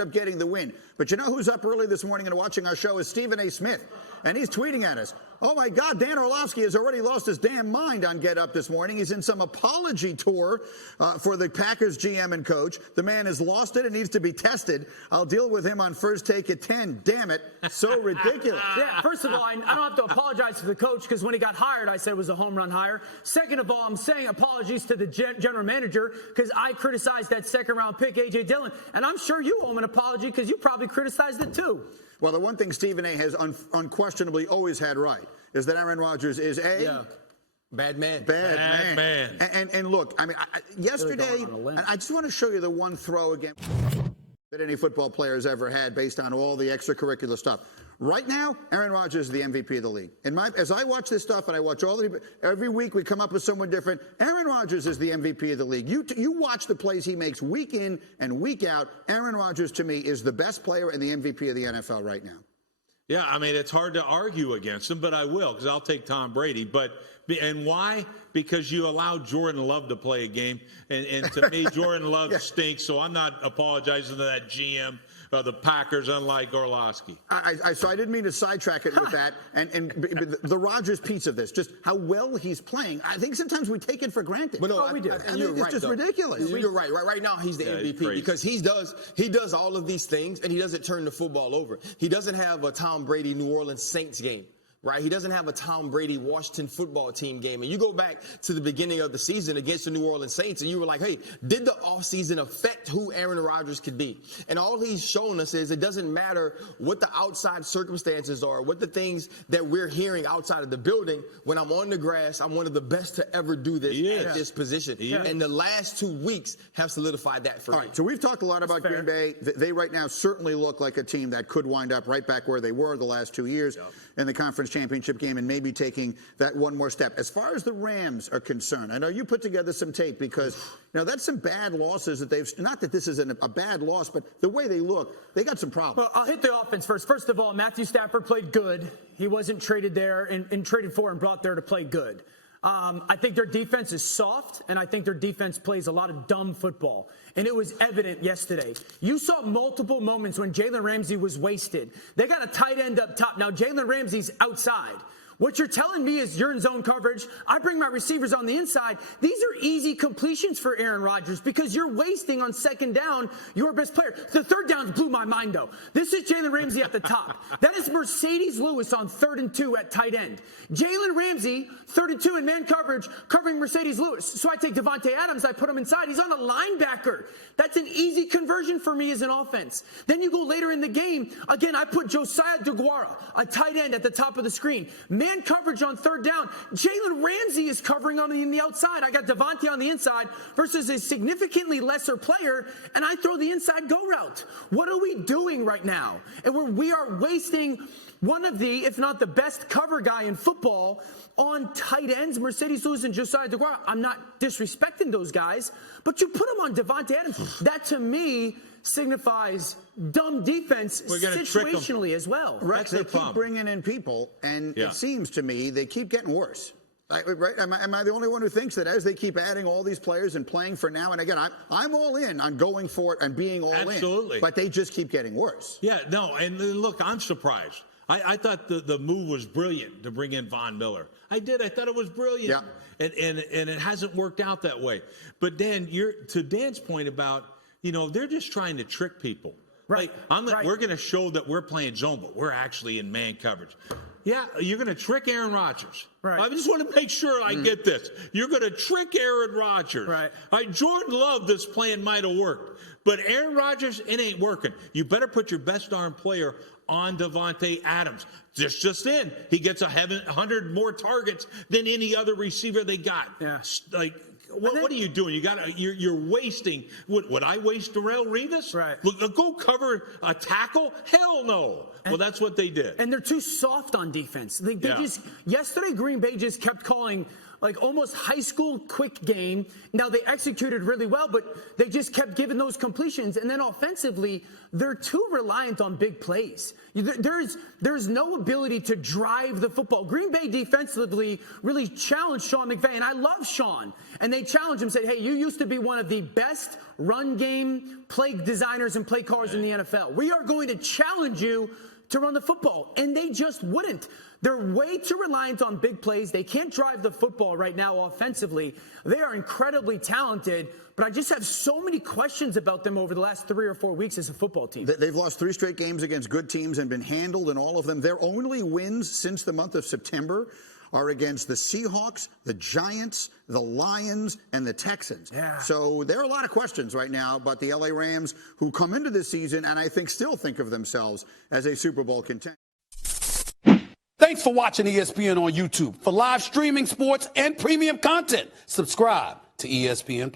end up getting the win. But you know who's up early this morning and watching our show is Stephen A. Smith. And he's tweeting at us. Oh, my God, Dan Orlovsky has already lost his damn mind on Get Up this morning. He's in some apology tour for the Packers GM and coach. The man has lost it and needs to be tested. I'll deal with him on First Take at 10. Damn it. So ridiculous. Yeah, first of all, I don't have to apologize to the coach because when he got hired, I said it was a home run hire. Second of all, I'm saying apologies to the general manager because I criticized that second-round pick, A.J. Dillon. And I'm sure you owe him an apology because you probably criticized it too. Well, the one thing Stephen A. has unquestionably always had right is that Aaron Rodgers is bad man. Bad man. And look, I mean, yesterday, I just want to show you the one throw again that any football player has ever had based on all the extracurricular stuff. Right now, Aaron Rodgers is the MVP of the league. As I watch this stuff and I watch every week we come up with someone different, Aaron Rodgers is the MVP of the league. You watch the plays he makes week in and week out. Aaron Rodgers, to me, is the best player and the MVP of the NFL right now. Yeah, I mean, it's hard to argue against him, but I will because I'll take Tom Brady. And why? Because you allowed Jordan Love to play a game. And to me, Jordan Love stinks, so I'm not apologizing to that GM. The Packers, unlike Orlovsky. So I didn't mean to sidetrack it with that. And the Rodgers piece of this, just how well he's playing, I think sometimes we take it for granted. But no, we do. And you're right, it's just ridiculous. You're right. Right now, he's the MVP because he does all of these things, and he doesn't turn the football over. He doesn't have a Tom Brady New Orleans Saints game. Right? He doesn't have a Tom Brady Washington football team game. And you go back to the beginning of the season against the New Orleans Saints, and you were like, hey, did the offseason affect who Aaron Rodgers could be? And all he's shown us is it doesn't matter what the outside circumstances are, what the things that we're hearing outside of the building. When I'm on the grass, I'm one of the best to ever do this at this position. And the last 2 weeks have solidified that for me. All right, so we've talked a lot about Green Bay. They right now certainly look like a team that could wind up right back where they were the last 2 years in the conference championship game and maybe taking that one more step. As far as the Rams are concerned, I know you put together some tape because, that's some bad losses that they've, not that this isn't a bad loss, but the way they look, they got some problems. Well, I'll hit the offense first. First of all, Matthew Stafford played good. He wasn't traded there and traded for and brought there to play good. I think their defense is soft, and I think their defense plays a lot of dumb football. And it was evident yesterday. You saw multiple moments when Jalen Ramsey was wasted. They got a tight end up top. Now, Jalen Ramsey's outside. What you're telling me is you're in zone coverage. I bring my receivers on the inside. These are easy completions for Aaron Rodgers because you're wasting on second down your best player. The third down blew my mind, though. This is Jalen Ramsey at the top. That is Mercedes Lewis on 3rd and 2 at tight end. Jalen Ramsey, 3rd and 2 in man coverage, covering Mercedes Lewis. So I take Devontae Adams, I put him inside. He's on a linebacker. That's an easy conversion for me as an offense. Then you go later in the game. Again, I put Josiah DeGuara, a tight end, at the top of the screen. Man coverage on 3rd down. Jalen Ramsey is covering on the outside. I got Devontae on the inside versus a significantly lesser player, and I throw the inside go route. What are we doing right now? And we are wasting one of the, if not the best cover guy in football on tight ends, Mercedes Lewis and Josiah DeGuara. I'm not disrespecting those guys, but you put them on Devontae Adams. That, to me, signifies dumb defense situationally as well. Rex, they keep bringing in people, and it seems to me they keep getting worse. Right? Am I the only one who thinks that as they keep adding all these players and playing for now and again, I'm all in on going for it and being all in. Absolutely. But they just keep getting worse. Yeah, no, and look, I'm surprised. I thought the move was brilliant to bring in Von Miller. I did. I thought it was brilliant. Yeah. And it hasn't worked out that way. But Dan, to Dan's point about, they're just trying to trick people. Right. We're going to show that we're playing zone, but we're actually in man coverage. Yeah, you're going to trick Aaron Rodgers. Right. I just want to make sure I get this. You're going to trick Aaron Rodgers. Right. Jordan Love, this plan might have worked. But Aaron Rodgers, it ain't working. You better put your best darn player on Devontae Adams. Just in, he gets 100 more targets than any other receiver they got. Yeah. What are you doing? You're wasting. Would I waste Darrelle Revis? Right. Go cover a tackle? Hell no. Well, that's what they did. And they're too soft on defense. Yesterday, Green Bay just kept calling like almost high school quick game. Now they executed really well, but they just kept giving those completions. And then offensively, they're too reliant on big plays. There's no ability to drive the football. Green Bay defensively really challenged Sean McVay, and I love Sean. And they challenged him, said, hey, you used to be one of the best run game play designers and play callers in the NFL. We are going to challenge you to run the football. And they just wouldn't. They're way too reliant on big plays. They can't drive the football right now offensively. They are incredibly talented, but I just have so many questions about them over the last 3 or 4 weeks as a football team. They've lost 3 straight games against good teams and been handled in all of them. Their only wins since the month of September are against the Seahawks, the Giants, the Lions, and the Texans. Yeah. So there are a lot of questions right now about the LA Rams, who come into this season and I think still think of themselves as a Super Bowl contender. Thanks for watching ESPN on YouTube. For live streaming, sports, and premium content, subscribe to ESPN+.